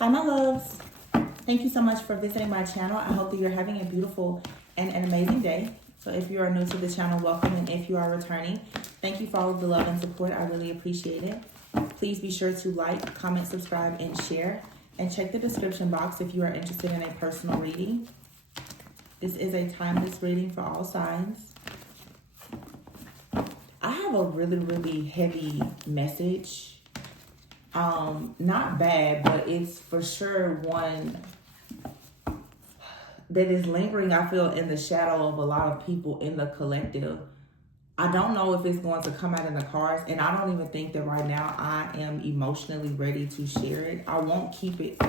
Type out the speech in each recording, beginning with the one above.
Hi, my loves. Thank you so much for visiting my channel. I hope that you're having a beautiful and an amazing day. So if you are new to the channel, welcome. And if you are returning, thank you for all of the love and support. I really appreciate it. Please be sure to like, comment, subscribe, and share. And check the description box if you are interested in a personal reading. This is a timeless reading for all signs. I have a really heavy message. Not bad, but it's for sure one that is lingering, I feel, in the shadow of a lot of people in the collective. I don't know if it's going to come out in the cards, and I don't even think that right now I am emotionally ready to share it. I won't keep it,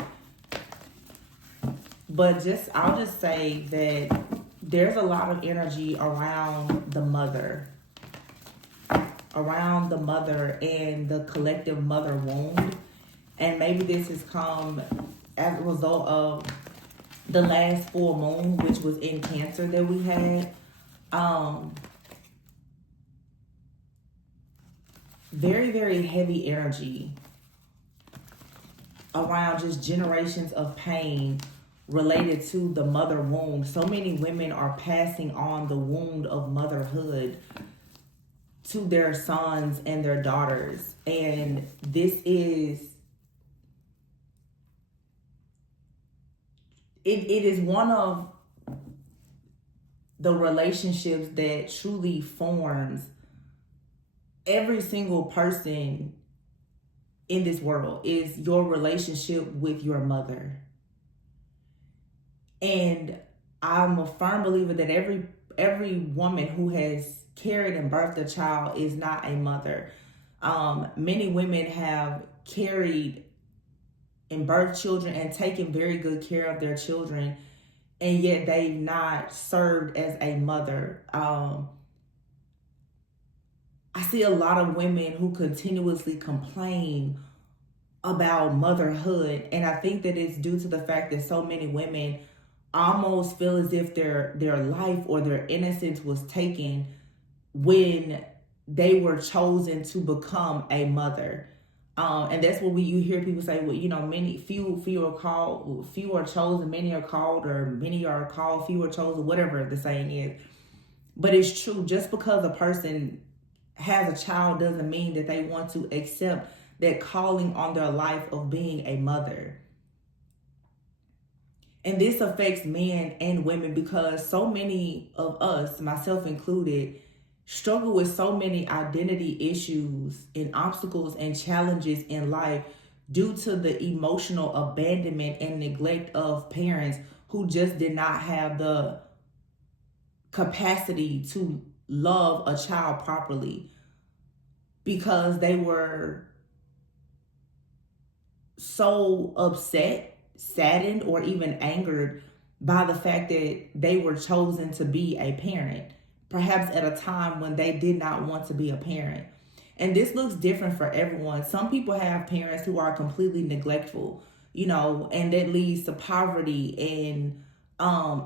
but I'll just say that there's a lot of energy around the mother and the collective mother wound. And maybe this has come as a result of the last full moon, which was in Cancer that we had. Very heavy energy around just generations of pain related to the mother wound. So many women are passing on the wound of motherhood to their sons and their daughters. And this is, it is one of the relationships that truly forms every single person in this world, is your relationship with your mother. And I'm a firm believer that every woman who has carried and birthed a child is not a mother. Many women have carried and birthed children and taken very good care of their children, and yet they've not served as a mother. I see a lot of women who continuously complain about motherhood, and I think that it's due to the fact that so many women almost feel as if their life or their innocence was taken when they were chosen to become a mother. And that's what you hear people say, well, you know, few are chosen, many are called, or many are called, few are chosen, whatever the saying is. But it's true, just because a person has a child doesn't mean that they want to accept that calling on their life of being a mother. And this affects men and women because so many of us, myself included, struggle with so many identity issues and obstacles and challenges in life due to the emotional abandonment and neglect of parents who just did not have the capacity to love a child properly, because they were so upset, saddened, or even angered by the fact that they were chosen to be a parent, perhaps at a time when they did not want to be a parent. And this looks different for everyone. Some people have parents who are completely neglectful, you know, and that leads to poverty and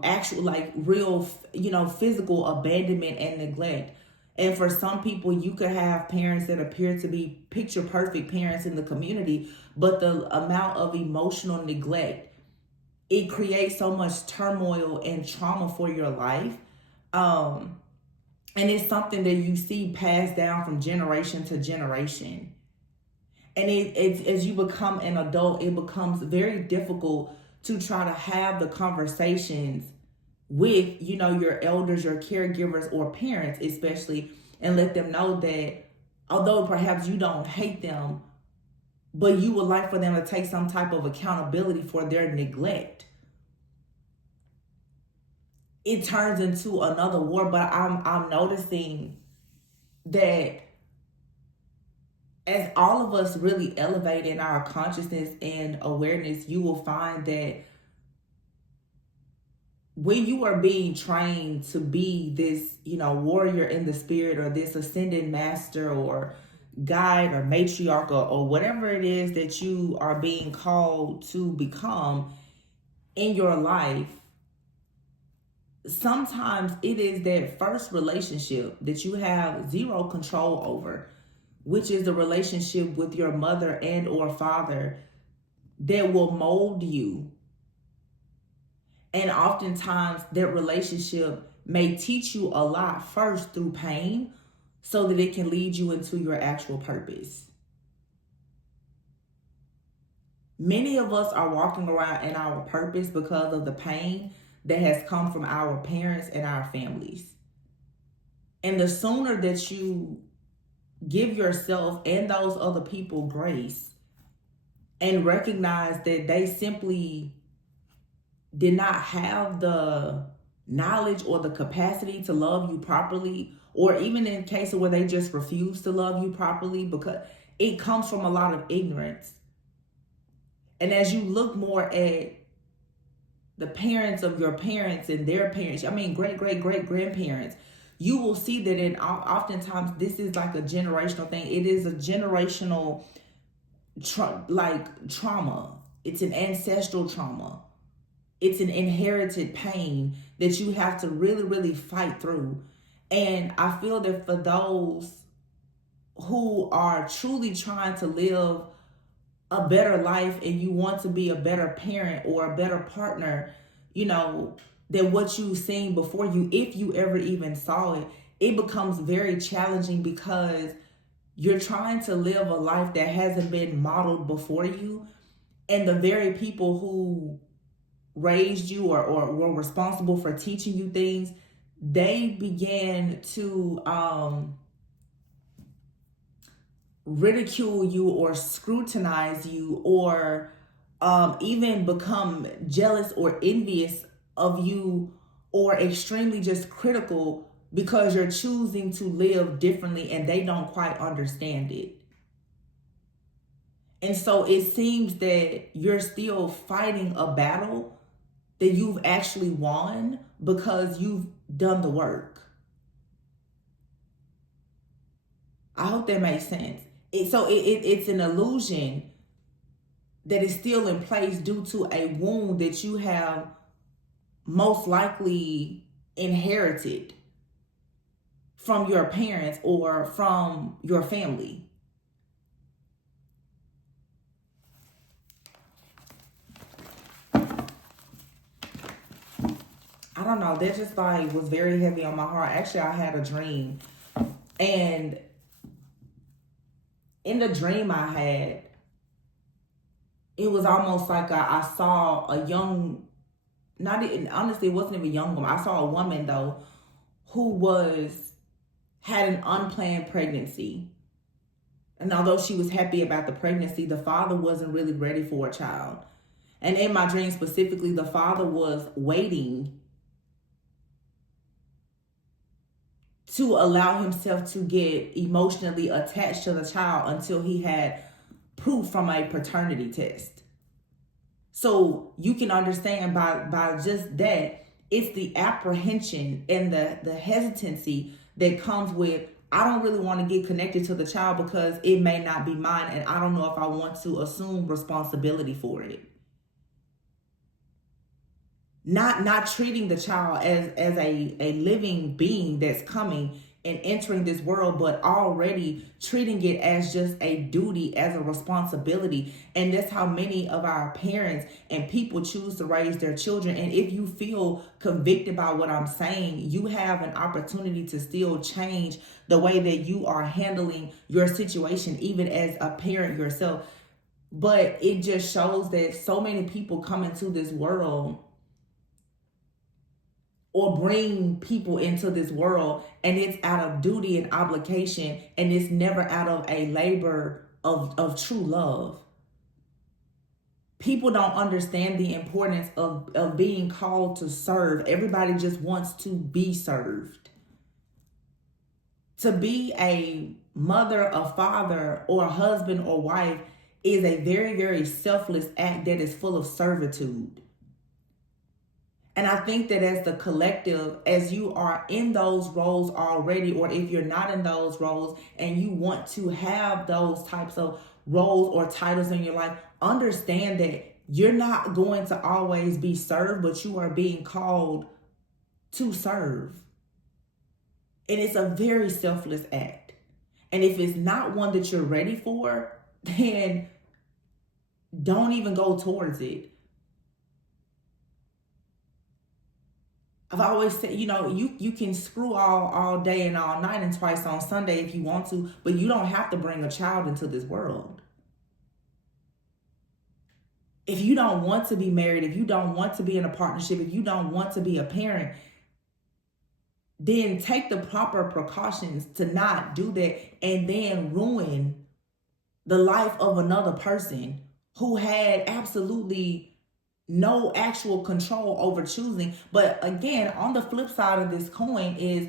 actual, like, real, you know, physical abandonment and neglect. And for some people, you could have parents that appear to be picture perfect parents in the community, but the amount of emotional neglect, it creates so much turmoil and trauma for your life. And it's something that you see passed down from generation to generation. And it's, as you become an adult, it becomes very difficult to try to have the conversations with, you know, your elders, your caregivers, or parents especially, and let them know that although perhaps you don't hate them, but you would like for them to take some type of accountability for their neglect. It turns into another war. But I'm noticing that as all of us really elevate in our consciousness and awareness, you will find that when you are being trained to be this, you know, warrior in the spirit, or this ascended master or guide or matriarch, or whatever it is that you are being called to become in your life, sometimes it is that first relationship that you have zero control over, which is the relationship with your mother and or father, that will mold you. And oftentimes that relationship may teach you a lot first through pain so that it can lead you into your actual purpose. Many of us are walking around in our purpose because of the pain that has come from our parents and our families. And the sooner that you give yourself and those other people grace and recognize that they simply did not have the knowledge or the capacity to love you properly, or even in cases where they just refuse to love you properly, because it comes from a lot of ignorance. And as you look more at the parents of your parents and their parents, I mean great grandparents, you will see that oftentimes this is like a generational thing. It is a generational trauma. It's an ancestral trauma. It's an inherited pain that you have to really fight through. And I feel that for those who are truly trying to live a better life and you want to be a better parent or a better partner, than what you've seen before you, if you ever even saw it, it becomes very challenging because you're trying to live a life that hasn't been modeled before you. And the very people who raised you or were responsible for teaching you things, they began to ridicule you or scrutinize you or even become jealous or envious of you or extremely just critical because you're choosing to live differently and they don't quite understand it. And so it seems that you're still fighting a battle that you've actually won because you've done the work. I hope that makes sense. It's an illusion that is still in place due to a wound that you have most likely inherited from your parents or from your family. I don't know, that just was very heavy on my heart. Actually, I had a dream, and in the dream I had, it was almost like I saw a young, honestly, it wasn't even a young woman. I saw a woman though who had an unplanned pregnancy. And although she was happy about the pregnancy, the father wasn't really ready for a child. And in my dream specifically, the father was waiting to allow himself to get emotionally attached to the child until he had proof from a paternity test. So you can understand by just that, it's the apprehension and the hesitancy that comes with, I don't really want to get connected to the child because it may not be mine and I don't know if I want to assume responsibility for it. Not treating the child as a living being that's coming and entering this world, but already treating it as just a duty, as a responsibility. And that's how many of our parents and people choose to raise their children. And if you feel convicted by what I'm saying, you have an opportunity to still change the way that you are handling your situation, even as a parent yourself. But it just shows that so many people come into this world or bring people into this world, and it's out of duty and obligation, and it's never out of a labor of true love. People don't understand the importance of being called to serve. Everybody just wants to be served. To be a mother, a father, or a husband or wife is a very selfless act that is full of servitude. And I think that as the collective, as you are in those roles already, or if you're not in those roles and you want to have those types of roles or titles in your life, understand that you're not going to always be served, but you are being called to serve. And it's a very selfless act. And if it's not one that you're ready for, then don't even go towards it. I've always said, you can screw all day and all night and twice on Sunday if you want to, but you don't have to bring a child into this world. If you don't want to be married, if you don't want to be in a partnership, if you don't want to be a parent, then take the proper precautions to not do that and then ruin the life of another person who had absolutely no actual control over choosing. But again, on the flip side of this coin is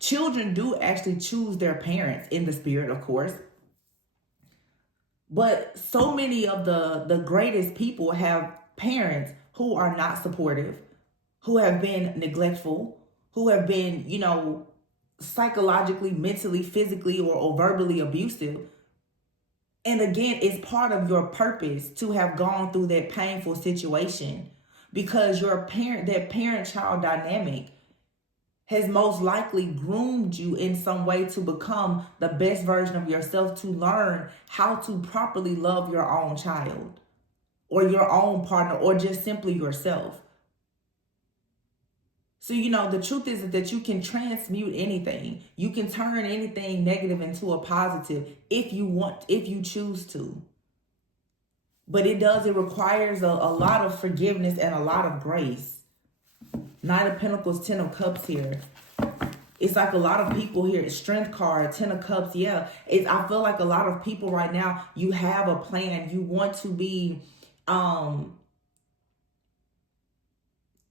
children do actually choose their parents in the spirit, of course. But so many of the greatest people have parents who are not supportive, who have been neglectful, who have been, psychologically, mentally, physically, or verbally abusive. And again, it's part of your purpose to have gone through that painful situation, because that parent-child dynamic has most likely groomed you in some way to become the best version of yourself, to learn how to properly love your own child or your own partner or just simply yourself. So, the truth is that you can transmute anything. You can turn anything negative into a positive if you choose to. But it requires a lot of forgiveness and a lot of grace. Nine of Pentacles, Ten of Cups here. It's like a lot of people here, Strength card, Ten of Cups, yeah. I feel like a lot of people right now, you have a plan. You want to be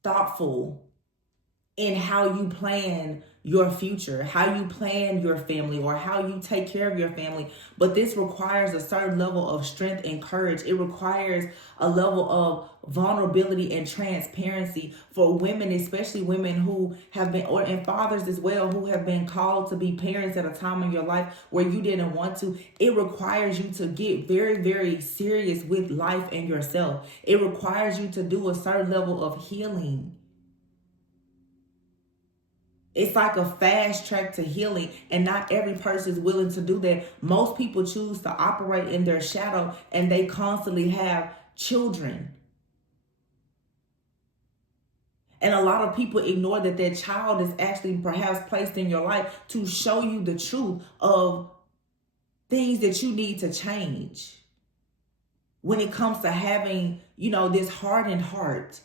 thoughtful in how you plan your future, how you plan your family, or how you take care of your family. But this requires a certain level of strength and courage. It requires a level of vulnerability and transparency for women, especially women who have been, and fathers as well, who have been called to be parents at a time in your life where you didn't want to. It requires you to get very, very serious with life and yourself. It requires you to do a certain level of healing. It's like a fast track to healing, and not every person is willing to do that. Most people choose to operate in their shadow, and they constantly have children. And a lot of people ignore that their child is actually perhaps placed in your life to show you the truth of things that you need to change when it comes to having, this hardened heart.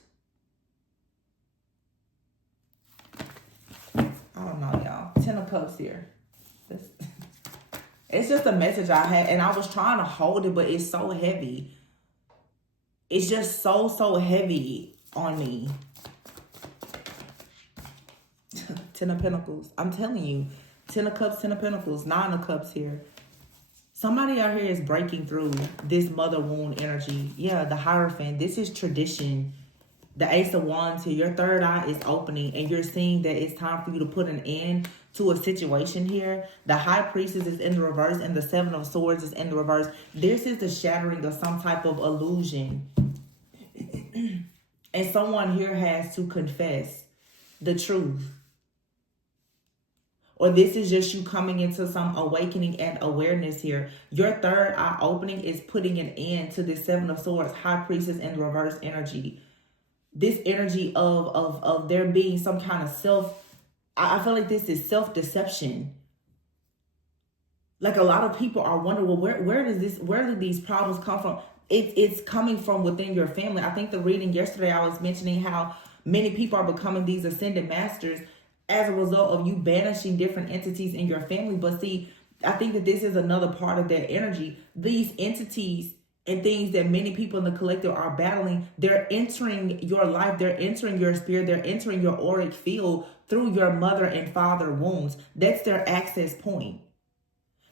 I don't know, y'all. Ten of Cups here. It's just a message I had, and I was trying to hold it, but it's so heavy. It's just so heavy on me. Ten of Pentacles. I'm telling you. Ten of Cups, Ten of Pentacles, Nine of Cups here. Somebody out here is breaking through this mother wound energy. Yeah, the Hierophant. This is tradition. The Ace of Wands here, your third eye is opening, and you're seeing that it's time for you to put an end to a situation here. The High Priestess is in the reverse, and the Seven of Swords is in the reverse. This is the shattering of some type of illusion. And someone here has to confess the truth. Or this is just you coming into some awakening and awareness here. Your third eye opening is putting an end to this Seven of Swords, High Priestess, and reverse energy. This energy of there being some kind of I feel like this is self-deception. Like a lot of people are wondering, well, where do these problems come from? It's coming from within your family. I think the reading yesterday, I was mentioning how many people are becoming these ascended masters as a result of you banishing different entities in your family. But see, I think that this is another part of that energy. These entities and things that many people in the collective are battling, they're entering your life, they're entering your spirit, they're entering your auric field through your mother and father wounds. That's their access point.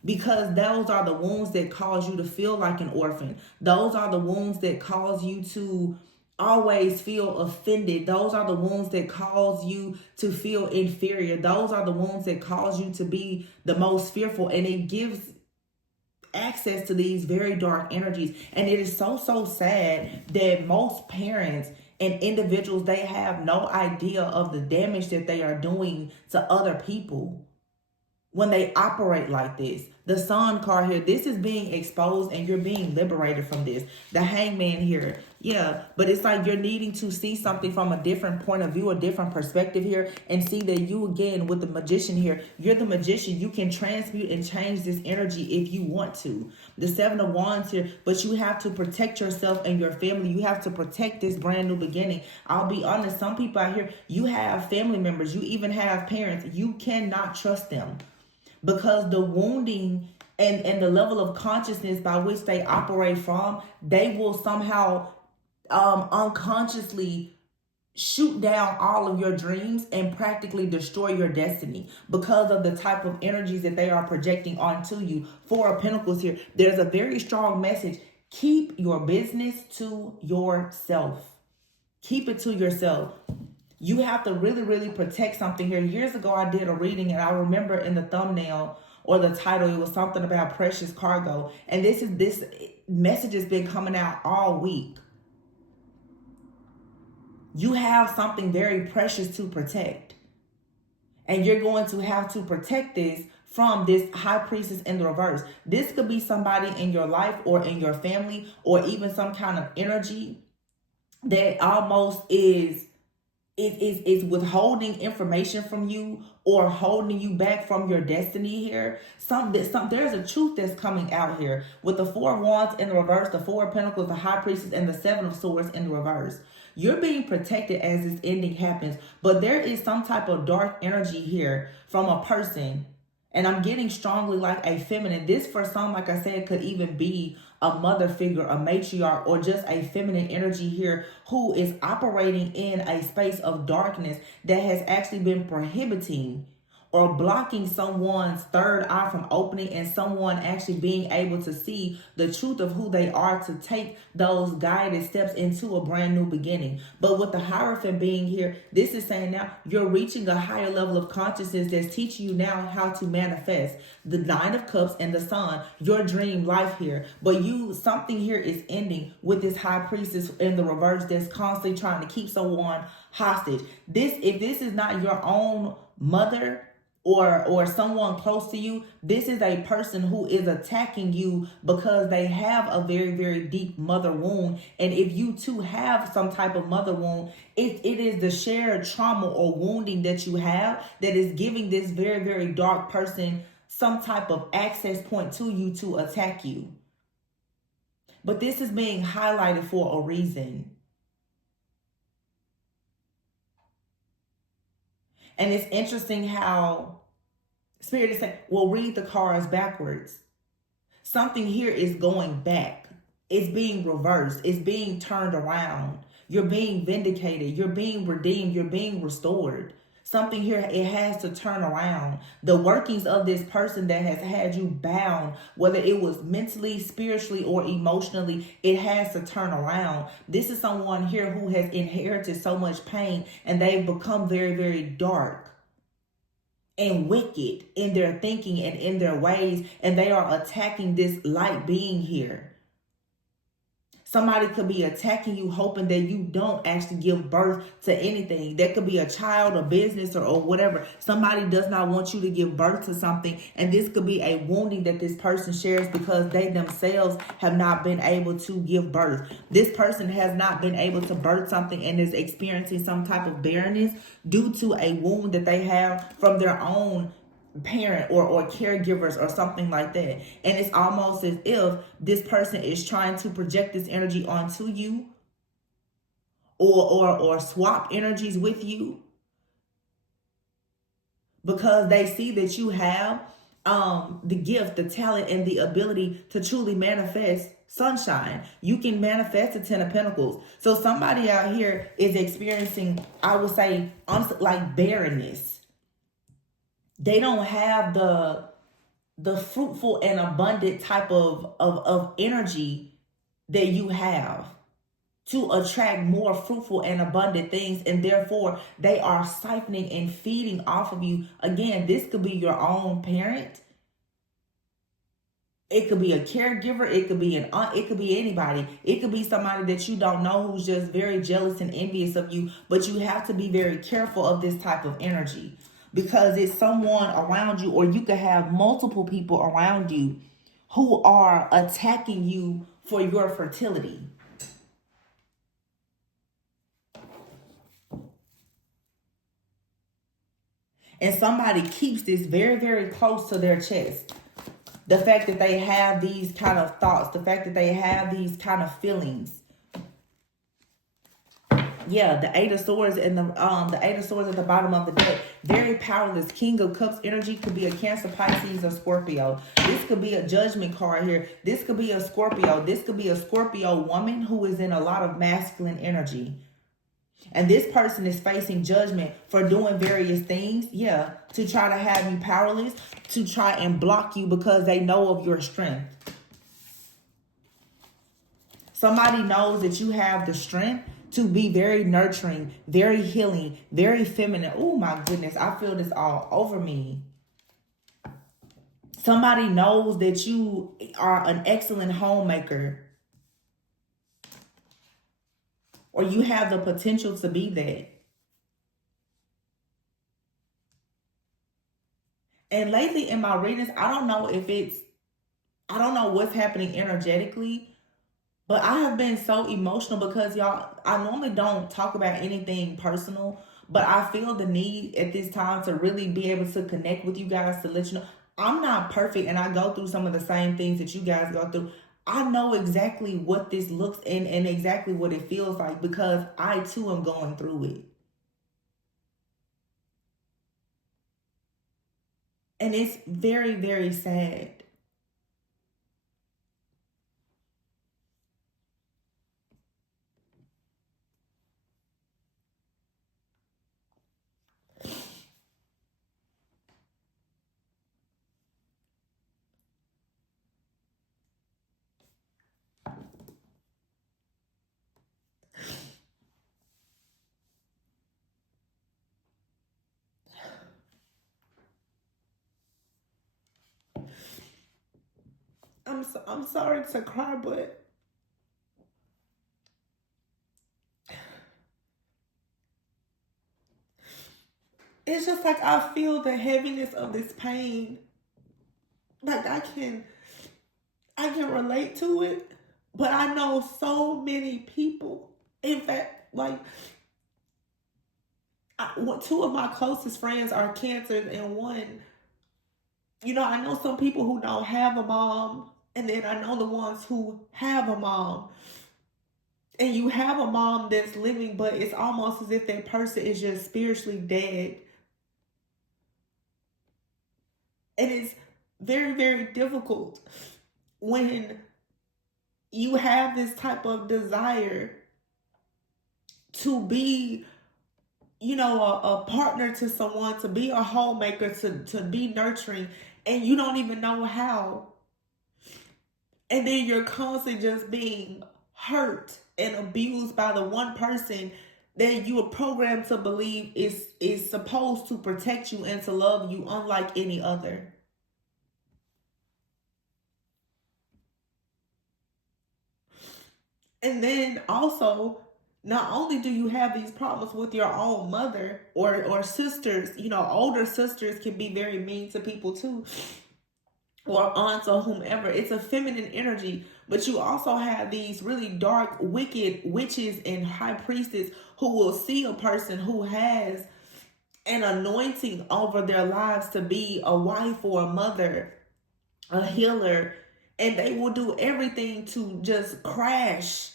Because those are the wounds that cause you to feel like an orphan. Those are the wounds that cause you to always feel offended. Those are the wounds that cause you to feel inferior. Those are the wounds that cause you to be the most fearful. And it gives access to these very dark energies. And it is so sad that most parents and individuals, they have no idea of the damage that they are doing to other people. when they operate like this. The Sun card here, this is being exposed and you're being liberated from this. The Hangman here, yeah, but it's like you're needing to see something from a different point of view, a different perspective here, and see that you, again, with the Magician here, you're the Magician. You can transmute and change this energy if you want to. The Seven of Wands here, but you have to protect yourself and your family. You have to protect this brand new beginning. I'll be honest, some people out here, you have family members, you even have parents, you cannot trust them, because the wounding and the level of consciousness by which they operate from, they will somehow unconsciously shoot down all of your dreams and practically destroy your destiny because of the type of energies that they are projecting onto you. Four of Pentacles here. There's a very strong message. Keep your business to yourself. Keep it to yourself. You have to really, really protect something here. Years ago, I did a reading, and I remember in the thumbnail or the title, it was something about precious cargo. And this message has been coming out all week. You have something very precious to protect. And you're going to have to protect this from this High Priestess in the reverse. This could be somebody in your life or in your family, or even some kind of energy that almost is withholding information from you or holding you back from your destiny here. There's a truth that's coming out here with the Four of Wands in the reverse, the Four of Pentacles, the High Priestess, and the Seven of Swords in the reverse. You're being protected as this ending happens, but there is some type of dark energy here from a person. And I'm getting strongly like a feminine. This for some, like I said, could even be a mother figure, a matriarch, or just a feminine energy here who is operating in a space of darkness that has actually been prohibiting or blocking someone's third eye from opening and someone actually being able to see the truth of who they are to take those guided steps into a brand new beginning. But with the Hierophant being here, this is saying now you're reaching a higher level of consciousness that's teaching you now how to manifest the Nine of Cups and the Sun, your dream life here. But something here is ending with this High Priestess in the reverse that's constantly trying to keep someone hostage. If this is not your own mother, or someone close to you, this is a person who is attacking you because they have a very, very deep mother wound. And if you too have some type of mother wound, it is the shared trauma or wounding that you have that is giving this very, very dark person some type of access point to you to attack you. But this is being highlighted for a reason. And it's interesting how Spirit is saying, well, read the cards backwards. Something here is going back. It's being reversed. It's being turned around. You're being vindicated. You're being redeemed. You're being restored. Something here, it has to turn around. The workings of this person that has had you bound, whether it was mentally, spiritually, or emotionally, it has to turn around. This is someone here who has inherited so much pain and they've become very, very dark and wicked in their thinking and in their ways, and they are attacking this light being here. Somebody could be attacking you, hoping that you don't actually give birth to anything. That could be a child, a business, or whatever. Somebody does not want you to give birth to something, and this could be a wounding that this person shares because they themselves have not been able to give birth. This person has not been able to birth something and is experiencing some type of barrenness due to a wound that they have from their own parent or caregivers or something like that. And it's almost as if this person is trying to project this energy onto you or swap energies with you because they see that you have the gift, the talent, and the ability to truly manifest sunshine. You can manifest the Ten of Pentacles. So somebody out here is experiencing, I would say, like barrenness. They don't have the fruitful and abundant type of energy that you have to attract more fruitful and abundant things. And therefore, they are siphoning and feeding off of you. Again, this could be your own parent. It could be a caregiver. It could be an aunt. It could be anybody. It could be somebody that you don't know who's just very jealous and envious of you. But you have to be very careful of this type of energy. because it's someone around you, or you could have multiple people around you who are attacking you for your fertility. And somebody keeps this very, very close to their chest. The fact that they have these kind of thoughts, the fact that they have these kind of feelings. Yeah, the Eight of Swords and the Eight of Swords at the bottom of the deck. Very powerless. King of Cups energy could be a Cancer, Pisces, or Scorpio. This could be a Judgment card here. This could be a Scorpio. This could be a Scorpio woman who is in a lot of masculine energy. And this person is facing judgment for doing various things, yeah, to try to have you powerless, to try and block you because they know of your strength. Somebody knows that you have the strength to be very nurturing, very healing, very feminine. Oh my goodness, I feel this all over me. Somebody knows that you are an excellent homemaker, or you have the potential to be that. And lately in my readings, I don't know what's happening energetically, but I have been so emotional because, y'all, I normally don't talk about anything personal, but I feel the need at this time to really be able to connect with you guys, to let you know I'm not perfect and I go through some of the same things that you guys go through. I know exactly what this looks and exactly what it feels like because I too am going through it. And it's very, very sad. I'm sorry to cry, but it's just like I feel the heaviness of this pain. Like I can relate to it, but I know so many people. In fact, like two of my closest friends are cancers, and one, I know some people who don't have a mom, and then I know the ones who have a mom. And you have a mom that's living, but it's almost as if that person is just spiritually dead. And it's very, very difficult when you have this type of desire to be, a partner to someone, to be a homemaker, to be nurturing, and you don't even know how. And then you're constantly just being hurt and abused by the one person that you are programmed to believe is supposed to protect you and to love you unlike any other. And then also, not only do you have these problems with your own mother or sisters, older sisters can be very mean to people too, or aunts or whomever. It's a feminine energy, but you also have these really dark, wicked witches and high priestess who will see a person who has an anointing over their lives to be a wife or a mother, a healer, and they will do everything to just crash,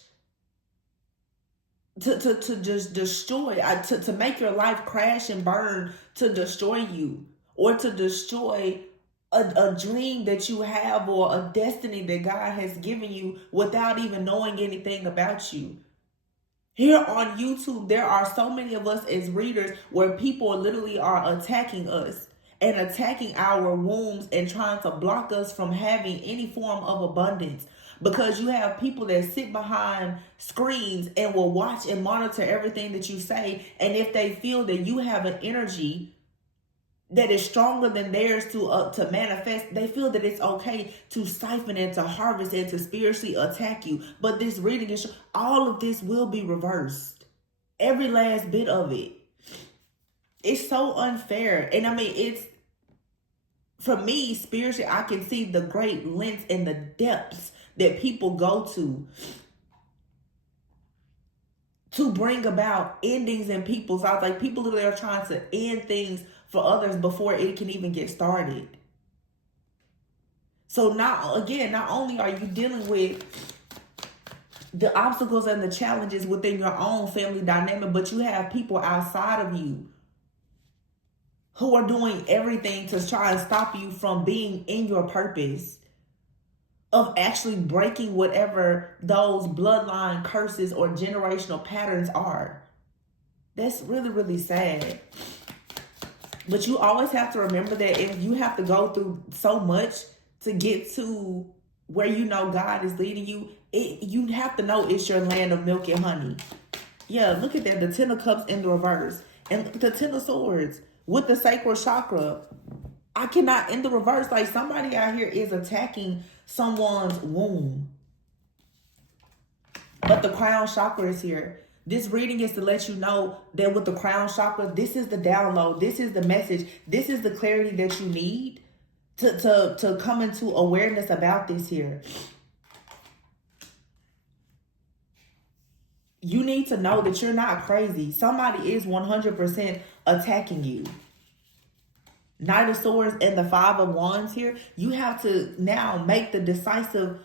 to just destroy, to make your life crash and burn, to destroy you, or to destroy a dream that you have or a destiny that God has given you without even knowing anything about you. Here on YouTube, there are so many of us as readers where people literally are attacking us and attacking our wombs and trying to block us from having any form of abundance. Because you have people that sit behind screens and will watch and monitor everything that you say. And if they feel that you have an energy that is stronger than theirs to manifest, they feel that it's okay to siphon and to harvest and to spiritually attack you. But this reading is all of this will be reversed. Every last bit of it. It's so unfair. And I mean, it's, for me, spiritually, I can see the great lengths and the depths that people go to bring about endings in people's lives. Like, people literally are trying to end things for others before it can even get started. So not only are you dealing with the obstacles and the challenges within your own family dynamic, but you have people outside of you who are doing everything to try and stop you from being in your purpose, of actually breaking whatever those bloodline curses or generational patterns are. That's really, really sad. But you always have to remember that if you have to go through so much to get to where you know God is leading you, you have to know it's your land of milk and honey. Yeah, look at that. The Ten of Cups in the reverse. And the Ten of Swords with the sacral chakra. I cannot, in the reverse, like, somebody out here is attacking someone's womb. But the crown chakra is here. This reading is to let you know that with the crown chakra, this is the download. This is the message. This is the clarity that you need to come into awareness about this here. You need to know that you're not crazy. Somebody is 100% attacking you. Knight of Swords and the Five of Wands here. You have to now make the decisive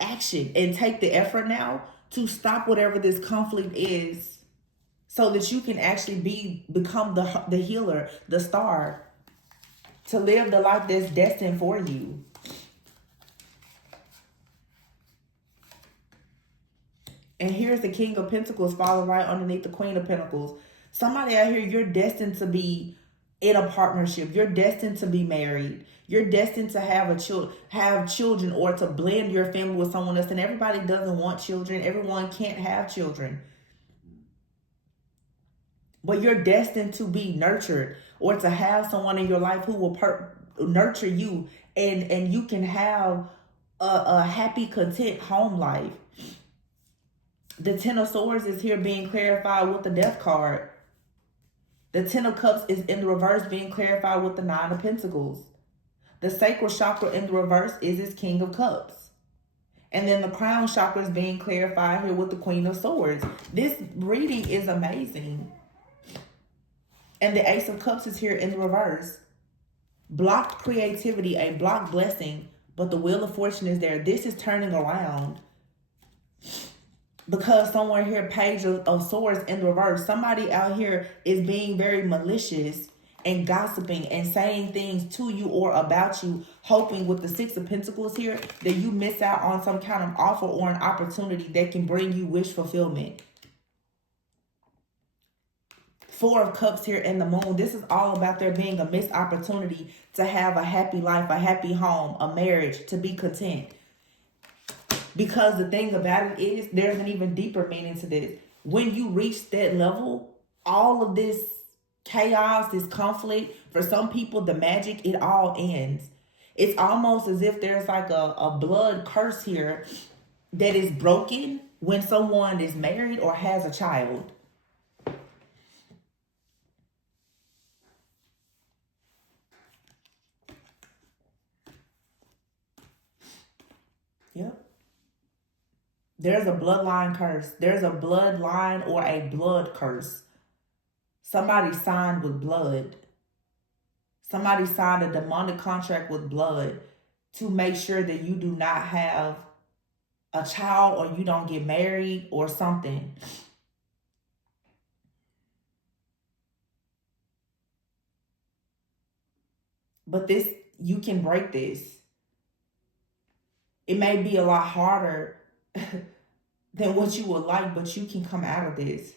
action and take the effort now to stop whatever this conflict is, so that you can actually become the healer, the star, to live the life that's destined for you. And here's the King of Pentacles followed right underneath the Queen of Pentacles. Somebody out here, you're destined to be in a partnership. You're destined to be married. You're destined to have children, or to blend your family with someone else. And everybody doesn't want children. Everyone can't have children. But you're destined to be nurtured, or to have someone in your life who will nurture you, and you can have a happy, content home life. The Ten of Swords is here being clarified with the Death card. The Ten of Cups is in the reverse being clarified with the Nine of Pentacles. The sacral chakra in the reverse is its King of Cups. And then the crown chakra is being clarified here with the Queen of Swords. This reading is amazing. And the Ace of Cups is here in the reverse. Blocked creativity, a blocked blessing, but the Wheel of Fortune is there. This is turning around. Because somewhere here, Page of Swords in the reverse. Somebody out here is being very malicious and gossiping and saying things to you or about you, hoping with the Six of Pentacles here that you miss out on some kind of offer or an opportunity that can bring you wish fulfillment. Four of Cups here in the Moon. This is all about there being a missed opportunity to have a happy life, a happy home, a marriage, to be content. Because the thing about it is, there's an even deeper meaning to this. When you reach that level, all of this chaos, this conflict, for some people, the magic, it all ends. It's almost as if there's like a blood curse here that is broken when someone is married or has a child. Yep. There's a bloodline curse. There's a bloodline or a blood curse. Somebody signed with blood. Somebody signed a demonic contract with blood to make sure that you do not have a child, or you don't get married or something. But this, you can break this. It may be a lot harder than what you would like, but you can come out of this.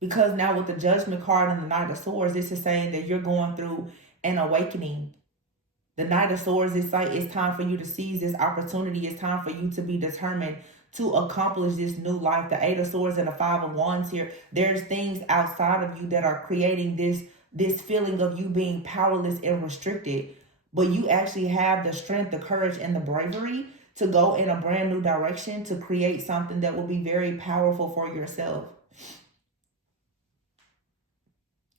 Because now with the Judgment card and the Knight of Swords, this is saying that you're going through an awakening. The Knight of Swords is like, it's time for you to seize this opportunity. It's time for you to be determined to accomplish this new life. The Eight of Swords and the Five of Wands here. There's things outside of you that are creating this feeling of you being powerless and restricted. But you actually have the strength, the courage, and the bravery to go in a brand new direction, to create something that will be very powerful for yourself.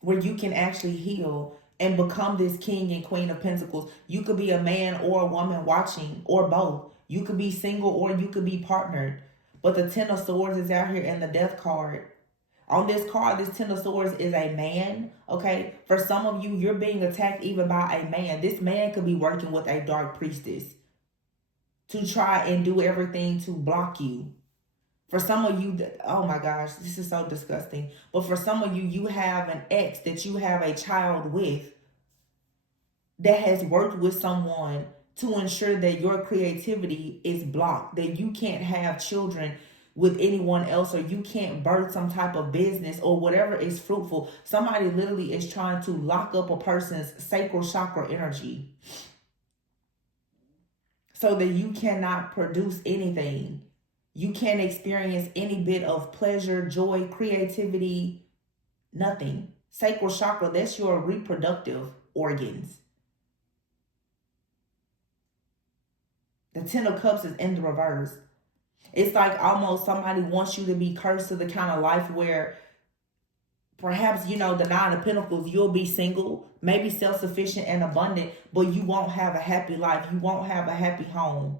where you can actually heal and become this king and queen of pentacles. You could be a man or a woman watching, or both. You could be single or you could be partnered. But the Ten of Swords is out here and the Death card. On this card, this Ten of Swords is a man, okay? For some of you, you're being attacked even by a man. This man could be working with a dark priestess to try and do everything to block you. For some of you, oh my gosh, this is so disgusting. But for some of you, you have an ex that you have a child with that has worked with someone to ensure that your creativity is blocked, that you can't have children with anyone else, or you can't birth some type of business or whatever is fruitful. Somebody literally is trying to lock up a person's sacral chakra energy so that you cannot produce anything. You can't experience any bit of pleasure, joy, creativity, nothing. Sacral chakra, that's your reproductive organs. The Ten of Cups is in the reverse. It's like almost somebody wants you to be cursed to the kind of life where perhaps, the Nine of Pentacles, you'll be single, maybe self-sufficient and abundant, but you won't have a happy life. You won't have a happy home.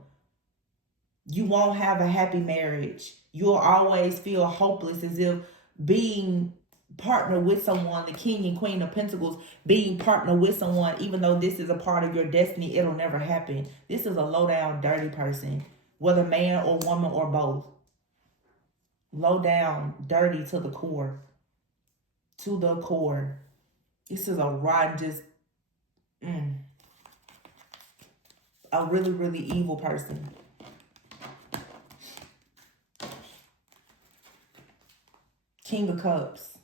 You won't have a happy marriage. You'll always feel hopeless, as if being partnered with someone, the King and Queen of Pentacles, being partnered with someone, even though this is a part of your destiny, it'll never happen. This is a low down, dirty person, whether man or woman or both. Low down, dirty to the core. To the core. This is a rotten, just a really, really evil person. King of Cups.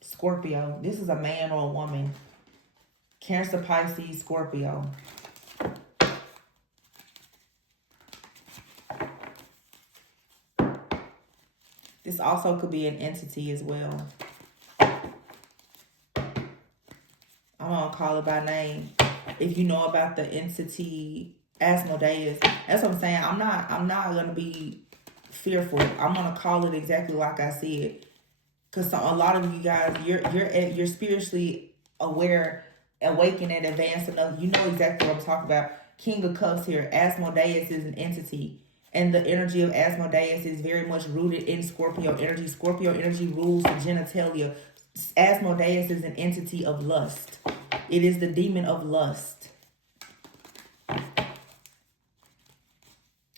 Scorpio. This is a man or a woman. Cancer, Pisces, Scorpio. This also could be an entity as well. I'm going to call it by name. If you know about the entity Asmodeus, that's what I'm saying. I'm not going to be fearful. I'm going to call it exactly like I said. Because a lot of you guys, you're spiritually aware, awakened, and advanced enough. You know exactly what I'm talking about. King of Cups here. Asmodeus is an entity. And the energy of Asmodeus is very much rooted in Scorpio energy. Scorpio energy rules the genitalia. Asmodeus is an entity of lust. It is the demon of lust.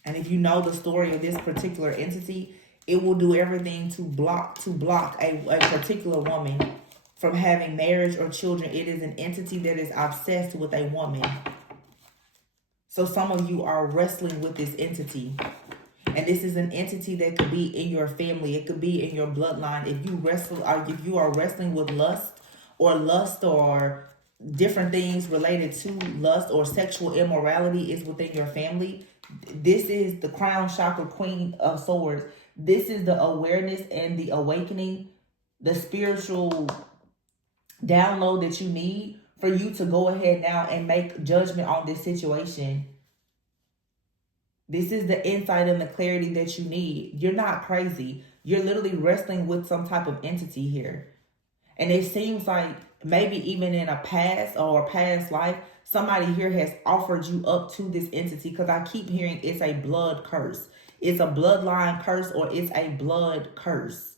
And if you know the story of this particular entity, it will do everything to block a particular woman from having marriage or children. It is an entity that is obsessed with a woman. So some of you are wrestling with this entity. And this is an entity that could be in your family. It could be in your bloodline. If you are wrestling with lust or different things related to lust or sexual immorality is within your family, this is the crown chakra, Queen of Swords. This is the awareness and the awakening, the spiritual download that you need for you to go ahead now and make judgment on this situation. This is the insight and the clarity that you need. You're not crazy. You're literally wrestling with some type of entity here. And it seems like maybe even in a past or a past life, somebody here has offered you up to this entity, because I keep hearing it's a blood curse. It's a bloodline curse, or it's a blood curse,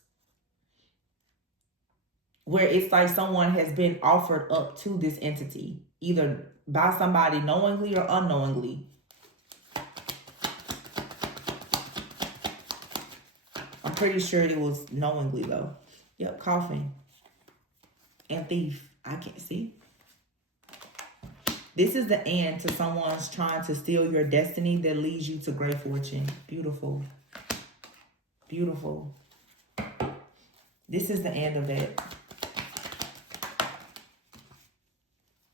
where it's like someone has been offered up to this entity, either by somebody knowingly or unknowingly. I'm pretty sure it was knowingly though. Yep, coughing. And thief. I can't see. This is the end to someone's trying to steal your destiny that leads you to great fortune. Beautiful. Beautiful. This is the end of that.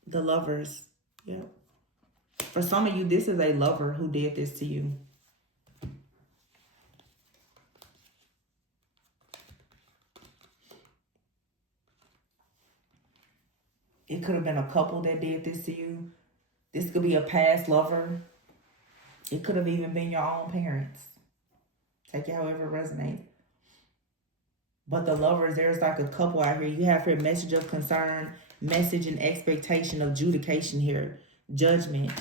The Lovers. Yep. For some of you, this is a lover who did this to you. It could have been a couple that did this to you. This could be a past lover. It could have even been your own parents. Take it however it resonates. But the Lovers, there's like a couple out here. You have here message of concern, message and expectation of adjudication here. Judgment.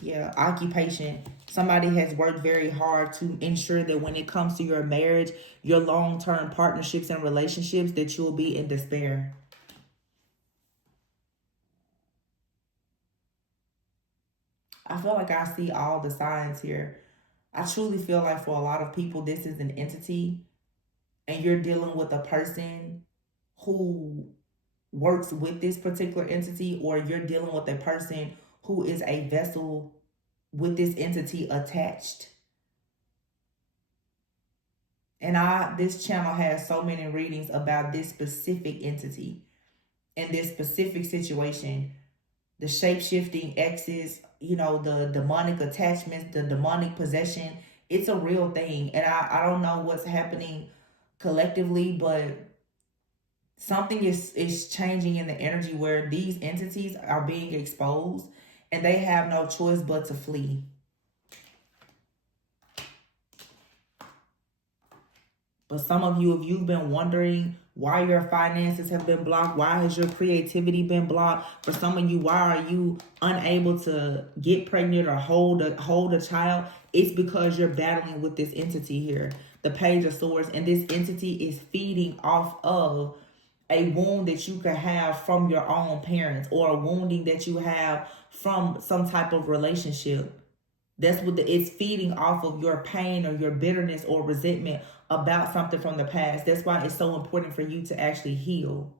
Yeah, occupation. Somebody has worked very hard to ensure that when it comes to your marriage, your long-term partnerships and relationships, that you'll be in despair. I feel like I see all the signs here. I truly feel like for a lot of people, this is an entity and you're dealing with a person who works with this particular entity, or you're dealing with a person who is a vessel with this entity attached. And this channel has so many readings about this specific entity and this specific situation. The shape-shifting exes, you know, the demonic attachments, the demonic possession. It's a real thing. And I don't know what's happening collectively, but something is changing in the energy where these entities are being exposed and they have no choice but to flee. But some of you, if you've been wondering why your finances have been blocked, why has your creativity been blocked? For some of you, why are you unable to get pregnant or hold a child? It's because you're battling with this entity here, the Page of Swords, and this entity is feeding off of a wound that you could have from your own parents, or a wounding that you have from some type of relationship. That's what it's feeding off of, your pain or your bitterness or resentment about something from the past. That's why it's so important for you to actually heal.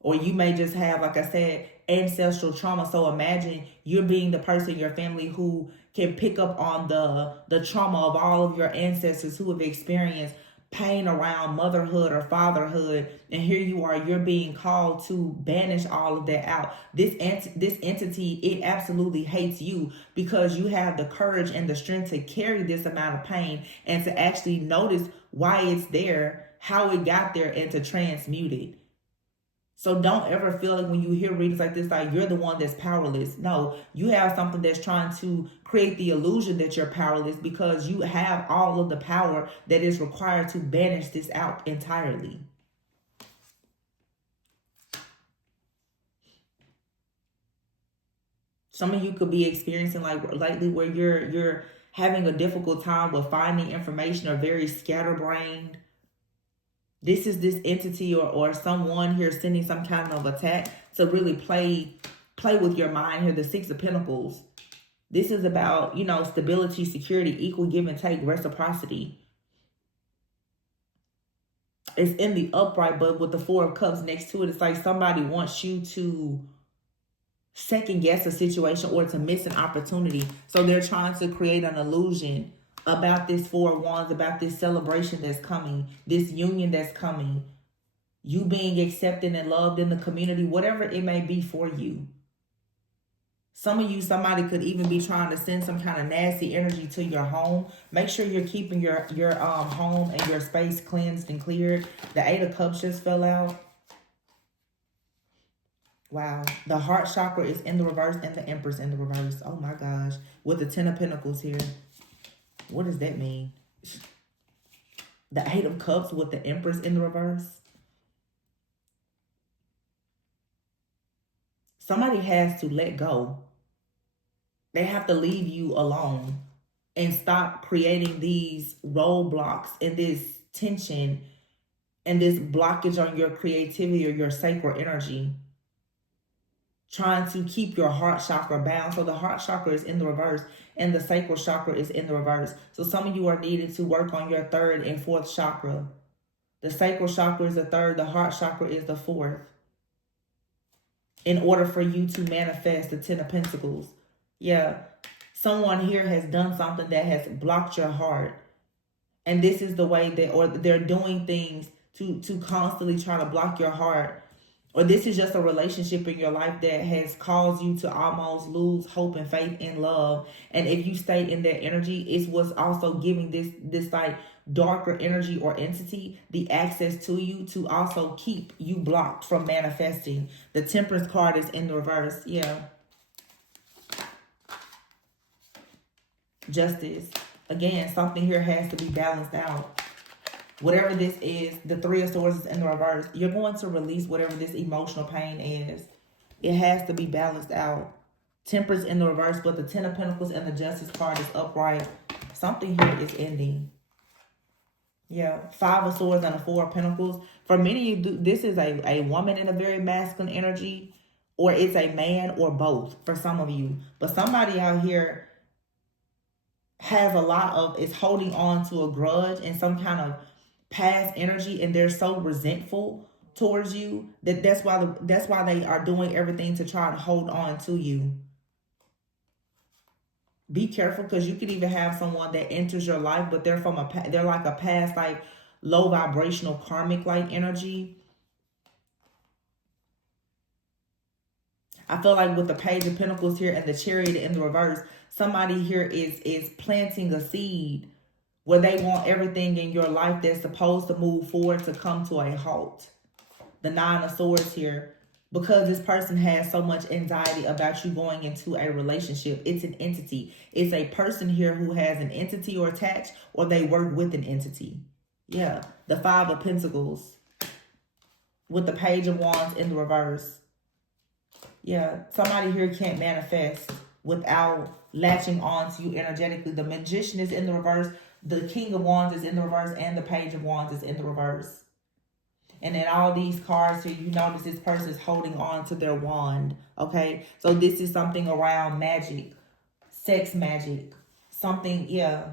Or you may just have, like I said, ancestral trauma. So imagine you're being the person in your family who can pick up on the trauma of all of your ancestors who have experienced pain around motherhood or fatherhood, and here you are, you're being called to banish all of that out. This entity, it absolutely hates you because you have the courage and the strength to carry this amount of pain and to actually notice why it's there, how it got there, and to transmute it. So don't ever feel like when you hear readings like this, like you're the one that's powerless. No, you have something that's trying to create the illusion that you're powerless, because you have all of the power that is required to banish this out entirely. Some of you could be experiencing like lately where you're having a difficult time with finding information, or very scatterbrained. This is this entity or someone here sending some kind of attack to really play with your mind here. The Six of Pentacles. This is about, you know, stability, security, equal give and take, reciprocity. It's in the upright, but with the Four of Cups next to it, it's like somebody wants you to second guess a situation or to miss an opportunity. So they're trying to create an illusion about this Four of Wands, about this celebration that's coming, this union that's coming, you being accepted and loved in the community, whatever it may be for you. Some of you, somebody could even be trying to send some kind of nasty energy to your home. Make sure you're keeping your home and your space cleansed and cleared. The Eight of Cups just fell out. Wow. The heart chakra is in the reverse and the Empress in the reverse. Oh my gosh. With the Ten of Pentacles here. What does that mean? The Eight of Cups with the Empress in the reverse. Somebody has to let go. They have to leave you alone and stop creating these roadblocks and this tension and this blockage on your creativity or your sacral energy, trying to keep your heart chakra bound. So the heart chakra is in the reverse and the sacral chakra is in the reverse. So some of you are needing to work on your third and fourth chakra. The sacral chakra is the third, the heart chakra is the fourth, in order for you to manifest the Ten of Pentacles. Yeah, someone here has done something that has blocked your heart. And this is the way or they're doing things to constantly try to block your heart. Or this is just a relationship in your life that has caused you to almost lose hope and faith in love. And if you stay in that energy, it's what's also giving this like darker energy or entity the access to you to also keep you blocked from manifesting. The Temperance card is in the reverse. Yeah. Justice. Again, something here has to be balanced out. Whatever this is, the Three of Swords is in the reverse. You're going to release whatever this emotional pain is. It has to be balanced out. Temperance in the reverse, but the Ten of Pentacles and the Justice card is upright. Something here is ending. Yeah, Five of Swords and a Four of Pentacles. For many of you, this is a woman in a very masculine energy, or it's a man, or both for some of you. But somebody out here has a lot of, is holding on to a grudge and some kind of past energy, and they're so resentful towards you that's why they are doing everything to try to hold on to you. Be careful, because you could even have someone that enters your life, but they're they're like a past, like low vibrational karmic like energy. I feel like with the Page of Pentacles here and the Chariot in the reverse, somebody here is planting a seed where they want everything in your life that's supposed to move forward to come to a halt. The Nine of Swords here, because this person has so much anxiety about you going into a relationship. It's an entity. It's a person here who has an entity or attached, or they work with an entity. Yeah, the Five of Pentacles with the Page of Wands in the reverse. Yeah, somebody here can't manifest without latching on to you energetically. The Magician is in the reverse. The King of Wands is in the reverse, and the Page of Wands is in the reverse. And in all these cards here, you notice this person is holding on to their wand, okay? So this is something around magic, sex magic, something, yeah.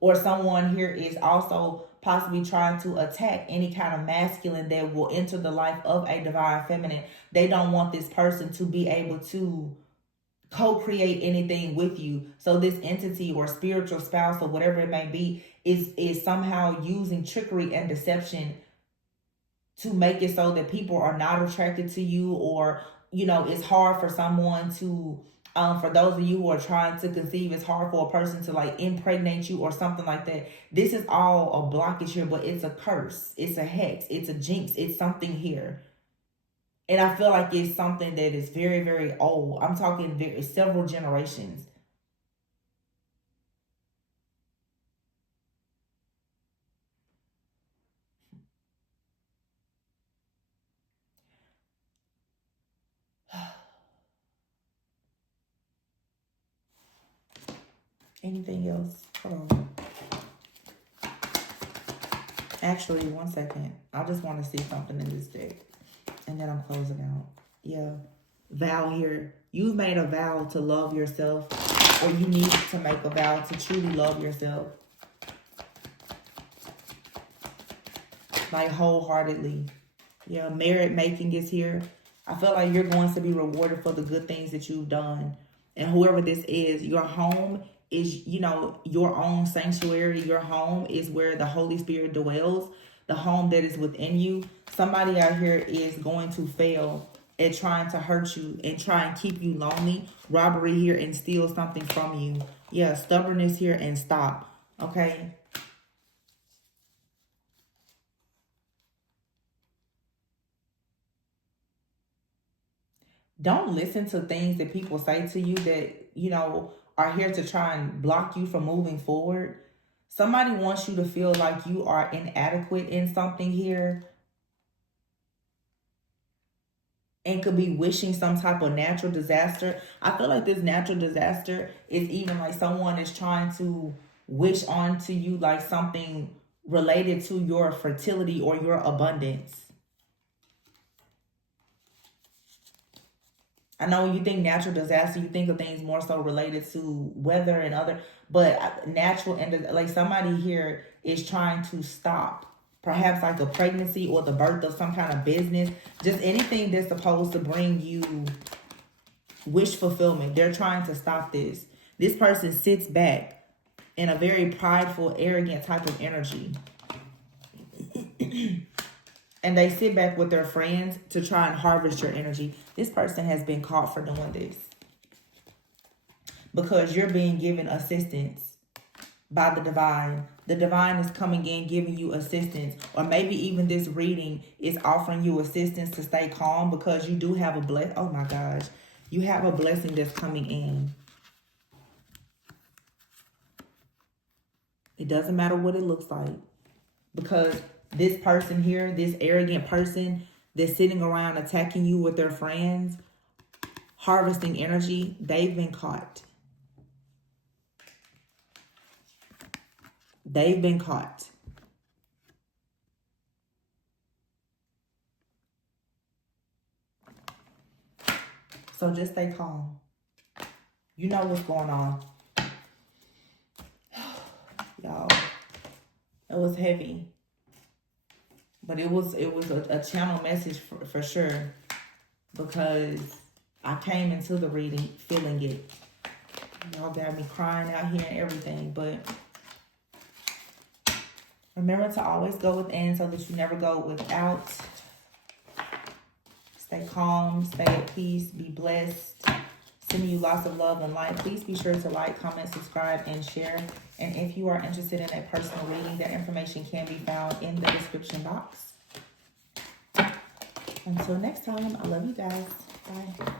Or someone here is also possibly trying to attack any kind of masculine that will enter the life of a divine feminine. They don't want this person to be able to co-create anything with you. So this entity or spiritual spouse or whatever it may be is somehow using trickery and deception to make it so that people are not attracted to you, or it's hard for someone to for those of you who are trying to conceive, it's hard for a person to like impregnate you or something like that. This is all a blockage here, but it's a curse, it's a hex, it's a jinx, it's something here. And I feel like it's something that is very, very old. I'm talking several generations. Anything else? Hold on. Actually, one second. I just want to see something in this deck. And then I'm closing out. Yeah. Vow here. You've made a vow to love yourself, or you need to make a vow to truly love yourself. Like wholeheartedly. Yeah, merit making is here. I feel like you're going to be rewarded for the good things that you've done. And whoever this is, your home is, your own sanctuary. Your home is where the Holy Spirit dwells. The home that is within you. Somebody out here is going to fail at trying to hurt you and try and keep you lonely. Robbery here and steal something from you. Yeah, stubbornness here and stop. Okay. Don't listen to things that people say to you that, are here to try and block you from moving forward. Somebody wants you to feel like you are inadequate in something here, and could be wishing some type of natural disaster. I feel like this natural disaster is even like someone is trying to wish onto you like something related to your fertility or your abundance. I know when you think natural disaster, you think of things more so related to weather and other, but natural, and like somebody here is trying to stop perhaps like a pregnancy or the birth of some kind of business, just anything that's supposed to bring you wish fulfillment. They're trying to stop this. This person sits back in a very prideful, arrogant type of energy. And they sit back with their friends to try and harvest your energy. This person has been caught for doing this, because you're being given assistance by the divine. The divine is coming in, giving you assistance. Or maybe even this reading is offering you assistance to stay calm, because you do have a blessing. Oh my gosh. You have a blessing that's coming in. It doesn't matter what it looks like. Because this person here, this arrogant person that's sitting around attacking you with their friends, harvesting energy, they've been caught. They've been caught. So just stay calm. You know what's going on. Y'all, it was heavy. But it was a channel message for sure. Because I came into the reading feeling it. Y'all got me crying out here and everything. But remember to always go within so that you never go without. Stay calm, stay at peace, be blessed. Sending you lots of love and light. Please be sure to like, comment, subscribe, and share. And if you are interested in a personal reading, that information can be found in the description box. Until next time, I love you guys. Bye.